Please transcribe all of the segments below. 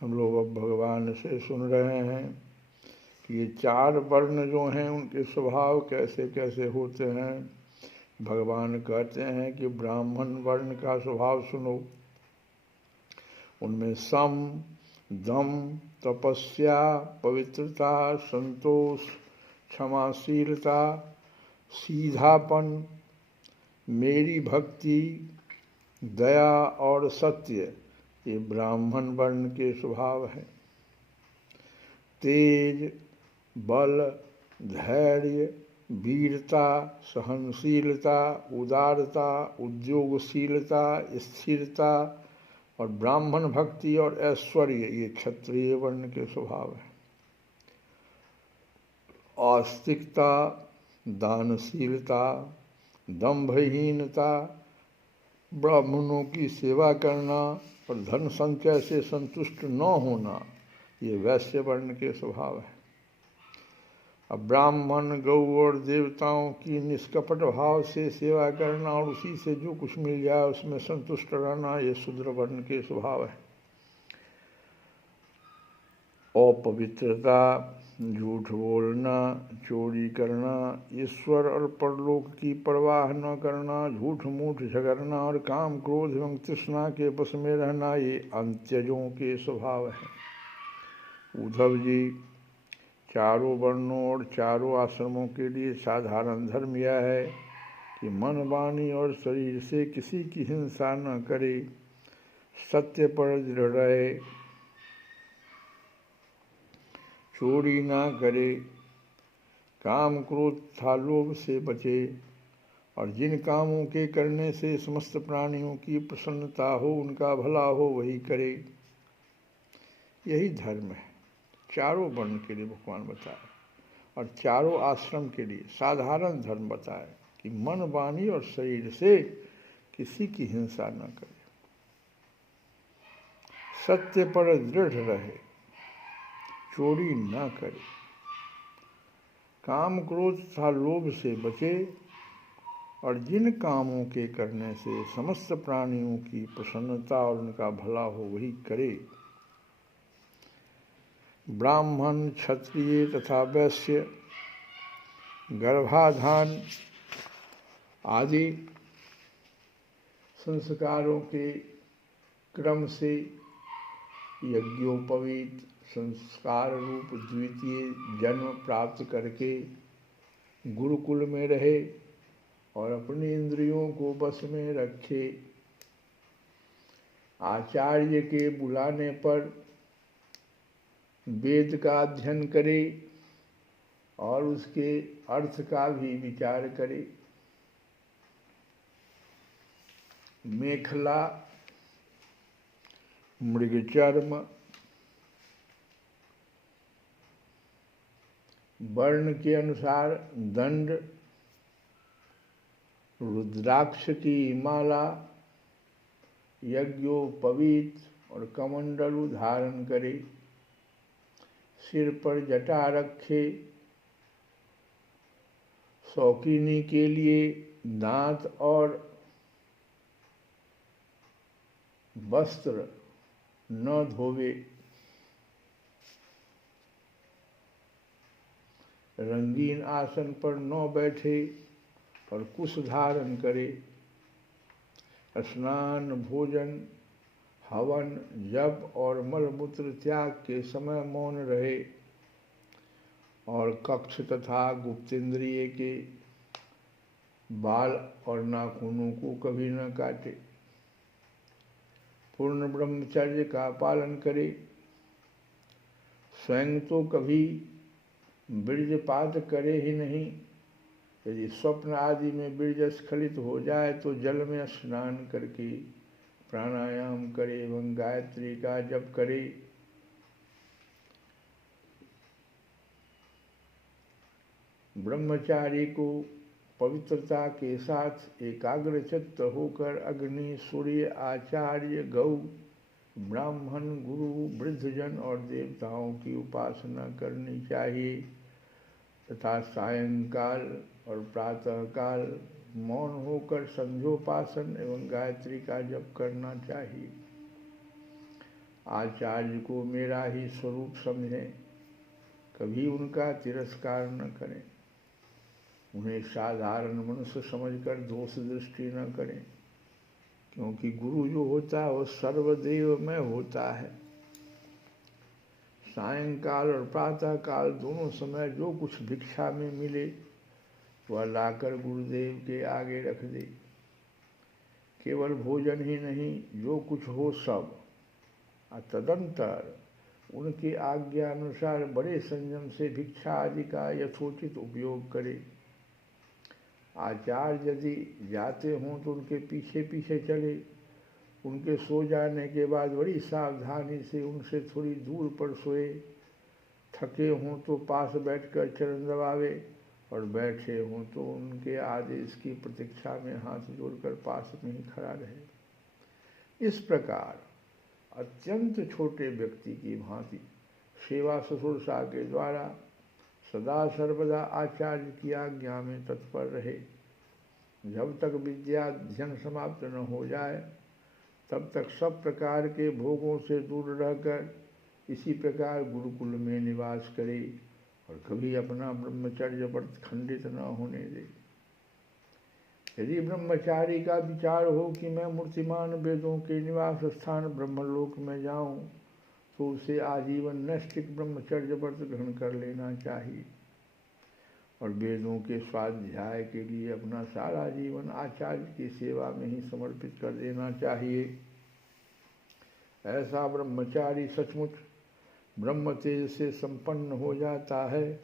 हम लोग अब भगवान से सुन रहे हैं कि ये 4 वर्ण जो हैं उनके स्वभाव कैसे कैसे होते हैं। भगवान कहते हैं कि ब्राह्मण वर्ण का स्वभाव सुनो। उनमें सम, दम, तपस्या, पवित्रता, संतोष, क्षमाशीलता, सीधापन, मेरी भक्ति, दया और सत्य, ये ब्राह्मण वर्ण के स्वभाव हैं। तेज, बल, धैर्य, वीरता, सहनशीलता, उदारता, उद्योगशीलता, स्थिरता और ब्राह्मण भक्ति और ऐश्वर्य, ये क्षत्रिय वर्ण के स्वभाव हैं। आस्तिकता, दानशीलता, दंभहीनता, ब्राह्मणों की सेवा करना और धन संचय से संतुष्ट न होना, ये वैश्य वर्ण के स्वभाव है। अब ब्राह्मण, गौ और देवताओं की निष्कपट भाव से सेवा करना और उसी से जो कुछ मिल जाए उसमें संतुष्ट रहना, ये शूद्र वर्ण के स्वभाव है। अपवित्रता, झूठ बोलना, चोरी करना, ईश्वर और परलोक की परवाह न करना, झूठ मूठ झगड़ना और काम क्रोध एवं तृष्णा के वश में रहना, ये अंत्यजों के स्वभाव हैं। उद्धव जी, चारों वर्णों और चारों आश्रमों के लिए साधारण धर्म यह है कि मन, वाणी और शरीर से किसी की हिंसा न करे, सत्य पर दृढ़ रहे, चोरी ना करे, काम क्रोध तथा लोभ से बचे और जिन कामों के करने से समस्त प्राणियों की प्रसन्नता हो, उनका भला हो, वही करे। यही धर्म है। चारों वर्ण के लिए भगवान बताए और चारों आश्रम के लिए साधारण धर्म बताए कि मन, वाणी और शरीर से किसी की हिंसा न करे, सत्य पर दृढ़ रहे, चोरी न करे, काम क्रोध तथा लोभ से बचे और जिन कामों के करने से समस्त प्राणियों की प्रसन्नता और उनका भला हो, वही करे। ब्राह्मण, क्षत्रिय तथा वैश्य गर्भाधान आदि संस्कारों के क्रम से यज्ञोपवीत संस्कार रूप द्वितीय जन्म प्राप्त करके गुरुकुल में रहे और अपनी इंद्रियों को बस में रखे। आचार्य के बुलाने पर वेद का अध्ययन करे और उसके अर्थ का भी विचार करे। मेखला, मृगचर्म, वर्ण के अनुसार दंड, रुद्राक्ष की माला, यज्ञोपवीत और कमंडलु धारण करे, सिर पर जटा रखे, शौकीनी के लिए दांत और वस्त्र न धोवे, रंगीन आसन पर न बैठे और कुश धारण करे, स्नान, भोजन, हवन, जप और मलमूत्र त्याग के समय मौन रहे और कक्ष तथा गुप्तेंद्रिय के बाल और नाखूनों को कभी न काटे, पूर्ण ब्रह्मचर्य का पालन करे, स्वयं तो कभी बीर्जपात करे ही नहीं। यदि स्वप्न आदि में बीर्ज स्खलित हो जाए तो जल में स्नान करके प्राणायाम करे एवं गायत्री का जप करे। ब्रह्मचारी को पवित्रता के साथ एकाग्रचित्त होकर अग्नि, सूर्य, आचार्य, गौ, ब्राह्मण, गुरु, वृद्धजन और देवताओं की उपासना करनी चाहिए तथा सायंकाल और प्रातःकाल मौन होकर संध्योपासन एवं गायत्री का जप करना चाहिए। आचार्य को मेरा ही स्वरूप समझें, कभी उनका तिरस्कार न करें, उन्हें साधारण मनुष्य समझकर दोष दृष्टि न करें, क्योंकि गुरु जो होता है वह सर्वदेवमय होता है। सायंकाल और प्रातः काल दोनों समय जो कुछ भिक्षा में मिले वह लाकर गुरुदेव के आगे रख दे। केवल भोजन ही नहीं, जो कुछ हो सब, और तदंतर उनकी आज्ञा अनुसार बड़े संयम से भिक्षा आदि का यथोचित उपयोग करे। आचार्य यदि जाते हों तो उनके पीछे पीछे चले, उनके सो जाने के बाद बड़ी सावधानी से उनसे थोड़ी दूर पर सोए, थके हों तो पास बैठकर चरण दबावे, और बैठे हों तो उनके आदेश की प्रतीक्षा में हाथ जोड़कर पास में ही खड़ा रहे। इस प्रकार अत्यंत छोटे व्यक्ति की भांति सेवा शुश्रूषा के द्वारा सदा सर्वदा आचार्य की आज्ञा में तत्पर रहे। जब तक विद्या अध्ययन समाप्त न हो जाए तब तक सब प्रकार के भोगों से दूर रहकर इसी प्रकार गुरुकुल में निवास करे और कभी अपना ब्रह्मचर्य व्रत खंडित न होने दे। यदि ब्रह्मचारी का विचार हो कि मैं मूर्तिमान वेदों के निवास स्थान ब्रह्मलोक में जाऊं, तो उसे आजीवन नैष्ठिक ब्रह्मचर्य व्रत ग्रहण कर लेना चाहिए और वेदों के स्वाध्याय के लिए अपना सारा जीवन आचार्य की सेवा में ही समर्पित कर देना चाहिए। ऐसा ब्रह्मचारी सचमुच ब्रह्म तेज से संपन्न हो जाता है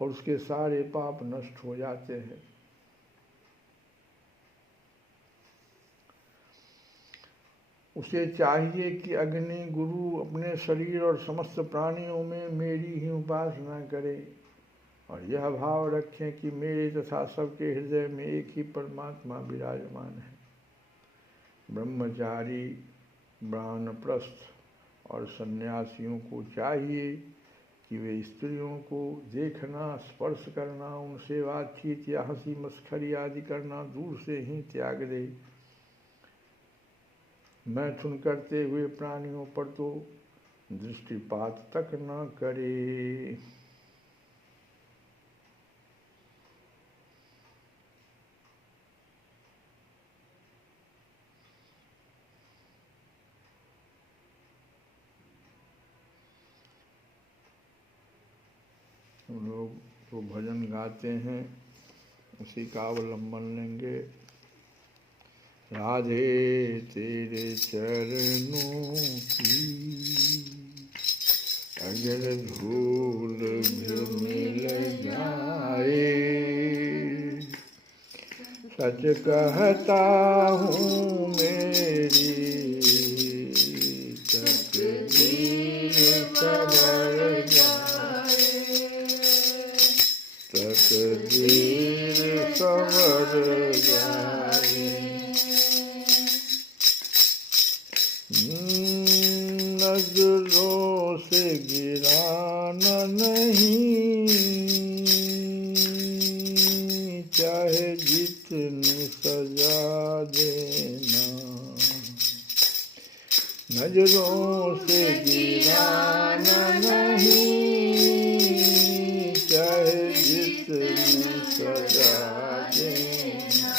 और उसके सारे पाप नष्ट हो जाते हैं। उसे चाहिए कि अग्नि गुरु अपने शरीर और समस्त प्राणियों में मेरी ही उपासना करे और यह भाव रखें कि मेरे तथा सबके हृदय में एक ही परमात्मा विराजमान है। ब्रह्मचारी, वानप्रस्थ और सन्यासियों को चाहिए कि वे स्त्रियों को देखना, स्पर्श करना, उनसे बातचीत या हंसी मस्खरी आदि करना दूर से ही त्याग दे। मैथुन करते हुए प्राणियों पर तो दृष्टिपात तक न करे। हम लोग तो भजन गाते हैं, उसी का अवलंबन लेंगे। राधे तेरे चरणों की अगर धूल भी मिल जाए, सच कहता हूँ मेरी तकदीर संवर जाए, तकदीर संवर जाए। नजरों से गिराना नहीं, चाहे जितनी सजा देना। नजरों से गिराना नहीं, चाहे जितनी सजा देना।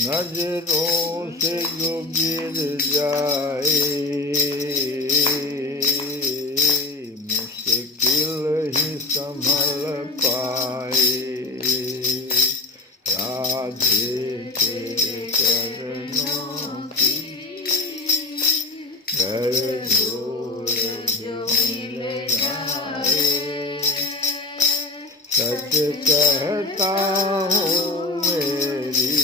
नजरों से जो गिर जाए, मुश्किल ही संभल पाए। राधे तेरे चरणों की घर झोल जो मिल जाए, सच कहता हूँ मेरी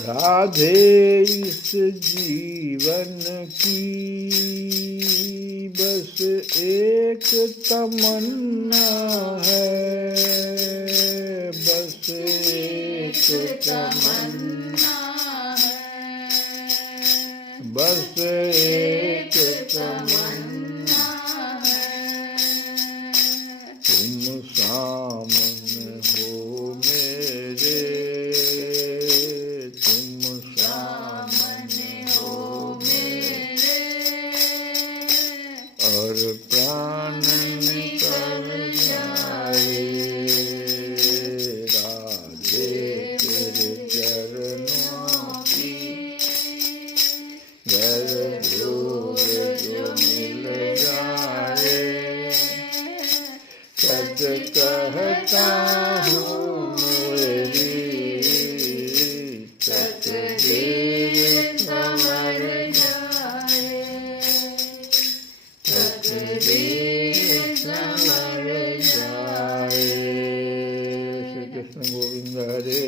राधे इस जीवन की बस एक तमन्ना है, बस एक तमन्ना है, बस एक तमन्ना है। तुम सामने हो कहता हूँ मेरी तकदीर संवर जाए, तकदीर संवर जाए। श्री कृष्ण गोविंद हरे